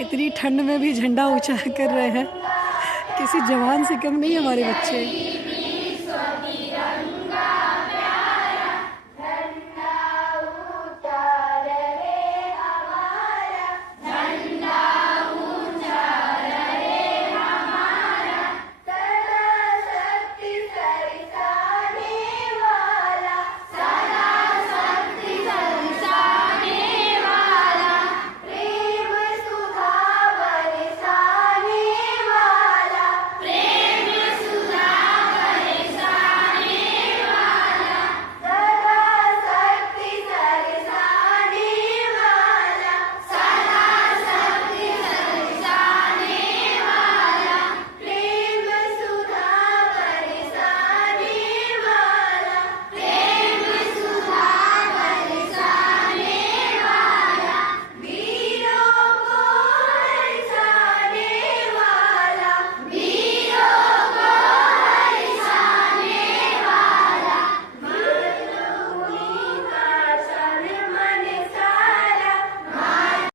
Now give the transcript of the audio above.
इतनी ठंड में भी झंडा ऊंचा कर रहे हैं। किसी जवान से कम नहीं हमारे बच्चे।